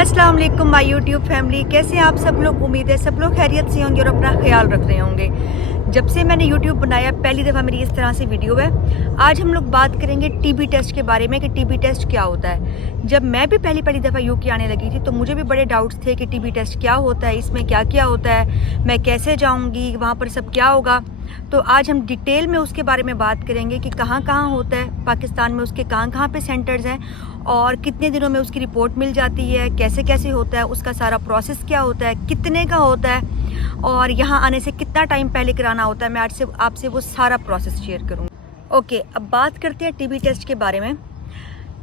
अस्सलाम वालेकुम my YouTube family, कैसे हैं आप सब लोग। उम्मीद है सब लोग खैरियत से होंगे और अपना ख्याल रख रहे होंगे। जब से मैंने यूट्यूब बनाया पहली दफ़ा मेरी इस तरह से वीडियो है। आज हम लोग बात करेंगे टीबी टेस्ट के बारे में कि टीबी टेस्ट क्या होता है। जब मैं भी पहली दफ़ा यूके आने लगी थी तो मुझे भी बड़े डाउट्स थे कि टीबी टेस्ट क्या होता है, इसमें क्या क्या होता है, मैं कैसे जाऊँगी, वहाँ पर सब क्या होगा। तो आज हम डिटेल में उसके बारे में बात करेंगे कि कहाँ कहाँ होता है पाकिस्तान में, उसके कहाँ कहाँ पे सेंटर्स हैं और कितने दिनों में उसकी रिपोर्ट मिल जाती है, कैसे कैसे होता है, उसका सारा प्रोसेस क्या होता है, कितने का होता है और यहाँ आने से कितना टाइम पहले कराना होता है। मैं आज से आपसे वो सारा प्रोसेस शेयर करूँगी। ओके, अब बात करते हैं टीबी टेस्ट के बारे में।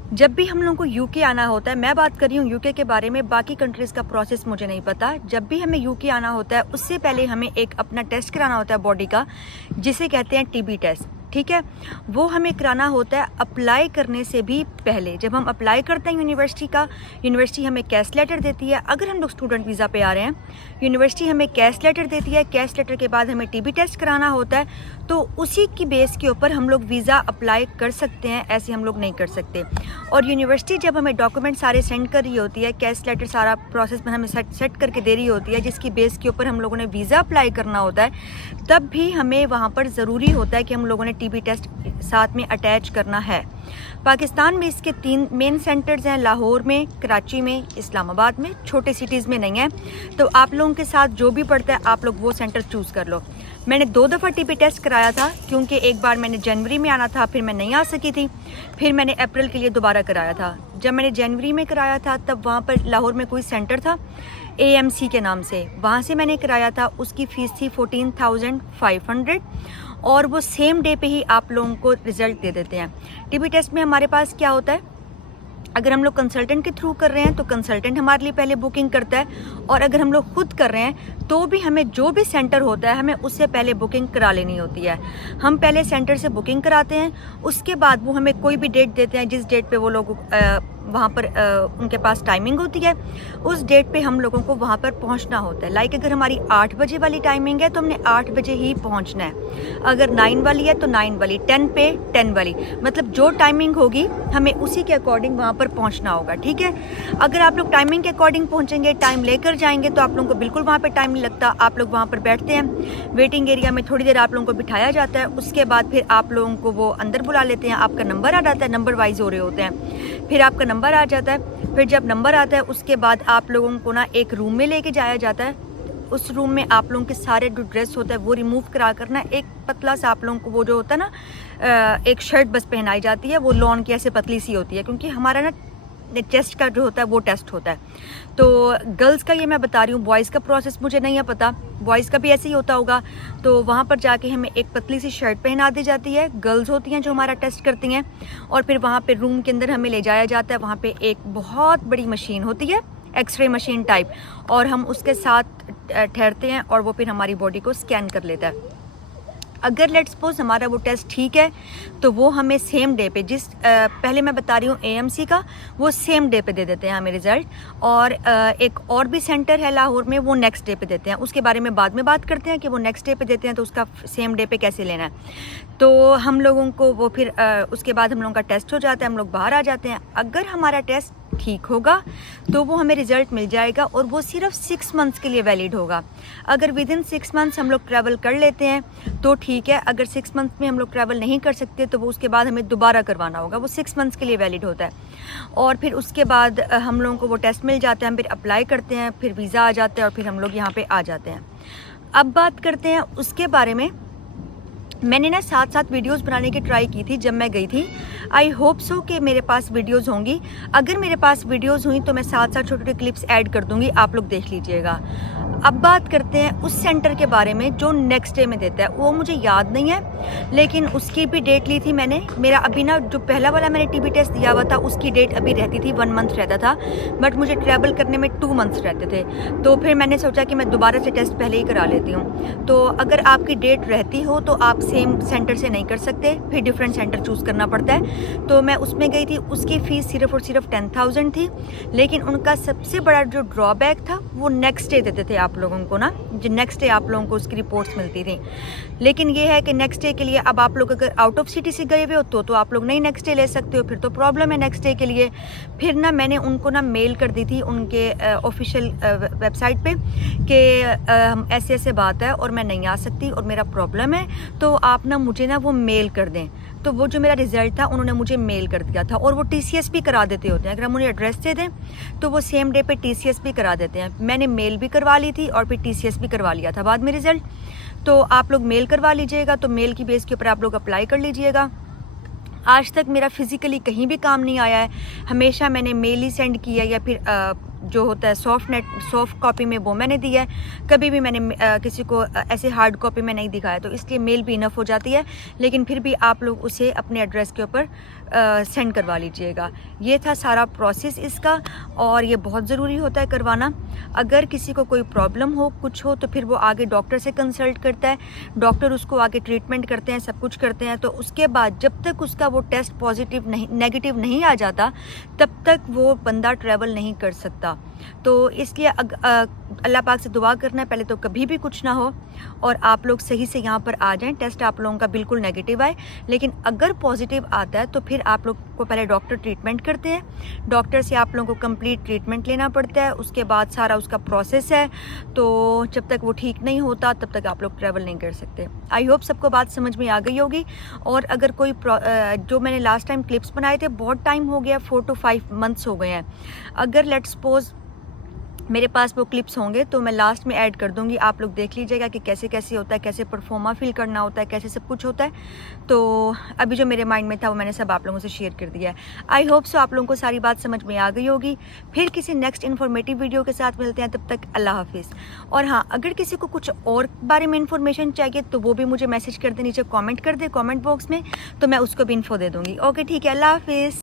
जब भी हम लोगों को यूके आना होता है, मैं बात कर रही हूँ यूके के बारे में, बाकी कंट्रीज़ का प्रोसेस मुझे नहीं पता। जब भी हमें यूके आना होता है उससे पहले हमें एक अपना टेस्ट कराना होता है बॉडी का, जिसे कहते हैं टीबी टेस्ट। ठीक है, वो हमें कराना होता है अप्लाई करने से भी पहले। जब हम अप्लाई करते हैं यूनिवर्सिटी का, यूनिवर्सिटी हमें कैश लेटर देती है। अगर हम लोग स्टूडेंट वीज़ा पे आ रहे हैं, यूनिवर्सिटी हमें कैश लेटर देती है। कैश लेटर के बाद हमें टीबी टेस्ट कराना होता है, तो उसी की बेस के ऊपर हम लोग वीज़ा अप्लाई कर सकते हैं, ऐसे हम लोग नहीं कर सकते। और यूनिवर्सिटी जब हमें डॉक्यूमेंट सारे सेंड कर रही होती है, कैश लेटर सारा प्रोसेस में हमें सेट करके दे रही होती है, जिसकी बेस के ऊपर हम लोगों ने वीज़ा अप्लाई करना होता है, तब भी हमें वहाँ पर ज़रूरी होता है कि हम लोगों ने टीबी टेस्ट साथ में अटैच करना है। पाकिस्तान में इसके 3 मेन सेंटर्स हैं, लाहौर में, कराची में, इस्लामाबाद में। छोटे सिटीज़ में नहीं है। तो आप लोगों के साथ जो भी पड़ता है आप लोग वो सेंटर चूज़ कर लो। मैंने 2 दफ़ा टीबी टेस्ट कराया था, क्योंकि एक बार मैंने जनवरी में आना था, फिर मैं नहीं आ सकी थी, फिर मैंने अप्रैल के लिए दोबारा कराया था। जब मैंने जनवरी में कराया था तब वहाँ पर लाहौर में कोई सेंटर था AMC के नाम से, वहाँ से मैंने कराया था। उसकी फ़ीस थी 14,500 और वो सेम डे पे ही आप लोगों को रिज़ल्ट दे देते हैं। टीबी टेस्ट में हमारे पास क्या होता है, अगर हम लोग कंसल्टेंट के थ्रू कर रहे हैं तो कंसल्टेंट हमारे लिए पहले बुकिंग करता है, और अगर हम लोग खुद कर रहे हैं तो भी हमें जो भी सेंटर होता है हमें उससे पहले बुकिंग करा लेनी होती है। हम पहले सेंटर से बुकिंग कराते हैं, उसके बाद वो हमें कोई भी डेट देते हैं जिस डेट पे वो लोग वहाँ पर उनके पास टाइमिंग होती है, उस डेट पे हम लोगों को वहाँ पर पहुँचना होता है। लाइक अगर हमारी 8 बजे वाली टाइमिंग है तो हमने 8 बजे ही पहुँचना है। अगर 9 वाली है तो 9 वाली, 10 पे 10 वाली, मतलब जो टाइमिंग होगी हमें उसी के अकॉर्डिंग वहाँ पर पहुँचना होगा। ठीक है, अगर आप लोग टाइमिंग के अकॉर्डिंग पहुँचेंगे, टाइम लेकर जाएंगे, तो आप लोगों को बिल्कुल वहाँ पर टाइम नहीं लगता। आप लोग वहाँ पर बैठते हैं, वेटिंग एरिया में थोड़ी देर आप लोगों को बिठाया जाता है, उसके बाद फिर आप लोगों को वो अंदर बुला लेते हैं। आपका नंबर आ जाता है, नंबर वाइज हो रहे होते हैं, फिर आपका नंबर आ जाता है। फिर जब नंबर आता है उसके बाद आप लोगों को ना एक रूम में लेके जाया जाता है। उस रूम में आप लोगों के सारे जो ड्रेस होता है वो रिमूव करा करना, एक पतला सा आप लोगों को वो जो होता है ना, एक शर्ट बस पहनाई जाती है, वो लॉन की ऐसे पतली सी होती है, क्योंकि हमारा ना चेस्ट का जो होता है वो टेस्ट होता है। तो गर्ल्स का ये मैं बता रही हूँ, बॉयज़ का प्रोसेस मुझे नहीं है पता, बॉयज़ का भी ऐसे ही होता होगा। तो वहाँ पर जाके हमें एक पतली सी शर्ट पहना दी जाती है, गर्ल्स होती हैं जो हमारा टेस्ट करती हैं, और फिर वहाँ पे रूम के अंदर हमें ले जाया जाता है। वहाँ पे एक बहुत बड़ी मशीन होती है, एक्सरे मशीन टाइप, और हम उसके साथ ठहरते हैं और वो फिर हमारी बॉडी को स्कैन कर लेता है। अगर लेट्स सपोज हमारा वो टेस्ट ठीक है तो वो हमें सेम डे पे, जिस पहले मैं बता रही हूँ AMC का, वो सेम डे पे दे देते हैं हमें रिज़ल्ट। और एक और भी सेंटर है लाहौर में, वो नेक्स्ट डे पे देते हैं। उसके बारे में बाद में बात करते हैं कि वो नेक्स्ट डे पे देते हैं तो उसका सेम डे पे कैसे लेना है। तो हम लोगों को वो फिर उसके बाद हम लोगों का टेस्ट हो जाता है, हम लोग बाहर आ जाते हैं। अगर हमारा टेस्ट ठीक होगा तो वो हमें रिज़ल्ट मिल जाएगा, और वो सिर्फ 6 मंथ्स के लिए वैलिड होगा। अगर विद इन 6 मंथ्स हम लोग ट्रैवल कर लेते हैं तो ठीक है, अगर 6 मंथ्स में हम लोग ट्रैवल नहीं कर सकते तो वो उसके बाद हमें दोबारा करवाना होगा। वो 6 मंथ्स के लिए वैलिड होता है, और फिर उसके बाद हम लोगों को वो टेस्ट मिल जाता है, हम फिर अप्लाई करते हैं, फिर वीज़ा आ जाता है और फिर हम लोग यहाँ पर आ जाते हैं। अब बात करते हैं उसके बारे में। मैंने ना साथ वीडियोस बनाने की ट्राई की थी जब मैं गई थी। आई होप सो कि मेरे पास वीडियोस होंगी। अगर मेरे पास वीडियोस हुई तो मैं साथ छोटे छोटे क्लिप्स ऐड कर दूंगी, आप लोग देख लीजिएगा। अब बात करते हैं उस सेंटर के बारे में जो नेक्स्ट डे में देता है। वो मुझे याद नहीं है, लेकिन उसकी भी डेट ली थी मैंने। मेरा अभी ना जो पहला वाला मैंने टीबी टेस्ट दिया हुआ था उसकी डेट अभी रहती थी 1 मंथ रहता था, बट मुझे ट्रैवल करने में 2 मंथ्स रहते थे। तो फिर मैंने सोचा कि मैं दोबारा से टेस्ट पहले ही करा लेती हूँ। तो अगर आपकी डेट रहती हो तो आप सेम सेंटर से नहीं कर सकते, फिर डिफरेंट सेंटर चूज़ करना पड़ता है। तो मैं उसमें गई थी, उसकी फ़ीस सिर्फ और सिर्फ 10,000 थी, लेकिन उनका सबसे बड़ा जो ड्रॉबैक था वो नेक्स्ट डे देते थे आप लोगों को ना, जो नेक्स्ट डे आप लोगों को उसकी रिपोर्ट्स मिलती थी। लेकिन ये है कि नेक्स्ट डे के लिए अब आप लोग अगर आउट ऑफ सिटी से गए हुए हो तो आप लोग नहीं नेक्स्ट डे ले सकते हो, फिर तो प्रॉब्लम है नेक्स्ट डे के लिए। फिर ना मैंने उनको ना मेल कर दी थी उनके ऑफिशियल वेबसाइट पे कि हम ऐसे ऐसे बात है और मैं नहीं आ सकती और मेरा प्रॉब्लम है, तो आप ना मुझे ना वो मेल कर दें। तो वो जो मेरा रिज़ल्ट था उन्होंने मुझे मेल कर दिया था, और वो TCS भी करा देते होते हैं। अगर हम उन्हें एड्रेस दे दें तो वो सेम डे पे TCS भी करा देते हैं। मैंने मेल भी करवा ली थी और फिर TCS भी करवा लिया था बाद में रिज़ल्ट। तो आप लोग मेल करवा लीजिएगा, तो मेल की बेस के ऊपर आप लोग अप्लाई कर लीजिएगा। आज तक मेरा फिज़िकली कहीं भी काम नहीं आया है, हमेशा मैंने मेल ही सेंड किया या फिर जो होता है सॉफ्ट कॉपी में वो मैंने दिया है। कभी भी मैंने किसी को ऐसे हार्ड कॉपी में नहीं दिखाया, तो इसलिए मेल भी इनफ हो जाती है। लेकिन फिर भी आप लोग उसे अपने एड्रेस के ऊपर सेंड करवा लीजिएगा। ये था सारा प्रोसेस इसका, और ये बहुत ज़रूरी होता है करवाना। अगर किसी को कोई प्रॉब्लम हो, कुछ हो, तो फिर वो आगे डॉक्टर से कंसल्ट करता है, डॉक्टर उसको आगे ट्रीटमेंट करते हैं, सब कुछ करते हैं। तो उसके बाद जब तक उसका वो टेस्ट पॉजिटिव नहीं, नेगेटिव नहीं आ जाता, तब तक वो बंदा ट्रैवल नहीं कर सकता। तो इसलिए अल्लाह पाक से दुआ करना है पहले तो कभी भी कुछ ना हो और आप लोग सही से यहाँ पर आ जाएं, टेस्ट आप लोगों का बिल्कुल नेगेटिव आए। लेकिन अगर पॉजिटिव आता है तो फिर आप लोग को पहले डॉक्टर ट्रीटमेंट करते हैं, डॉक्टर से आप लोगों को कंप्लीट ट्रीटमेंट लेना पड़ता है, उसके बाद सारा उसका प्रोसेस है। तो जब तक वो ठीक नहीं होता तब तक आप लोग ट्रैवल नहीं कर सकते। आई होप सबको बात समझ में आ गई होगी। और अगर कोई जो मैंने लास्ट टाइम क्लिप्स बनाए थे, बहुत टाइम हो गया, 4 to 5 मंथ्स हो गए हैं। अगर लेट्स सपोज मेरे पास वो क्लिप्स होंगे तो मैं लास्ट में ऐड कर दूंगी, आप लोग देख लीजिएगा कि कैसे कैसे होता है, कैसे परफॉर्मा फिल करना होता है, कैसे सब कुछ होता है। तो अभी जो मेरे माइंड में था वो मैंने सब आप लोगों से शेयर कर दिया है। आई होप सो आप लोगों को सारी बात समझ में आ गई होगी। फिर किसी नेक्स्ट इन्फॉर्मेटिव वीडियो के साथ मिलते हैं, तब तक अल्लाह हाफिज़। और हाँ, अगर किसी को कुछ और बारे में इन्फॉर्मेशन चाहिए तो वो भी मुझे मैसेज कर दे, नीचे कॉमेंट कर दे कॉमेंट बॉक्स में, तो मैं उसको भी इन्फो दे दूँगी। ओके, ठीक है, अल्लाह हाफिज़।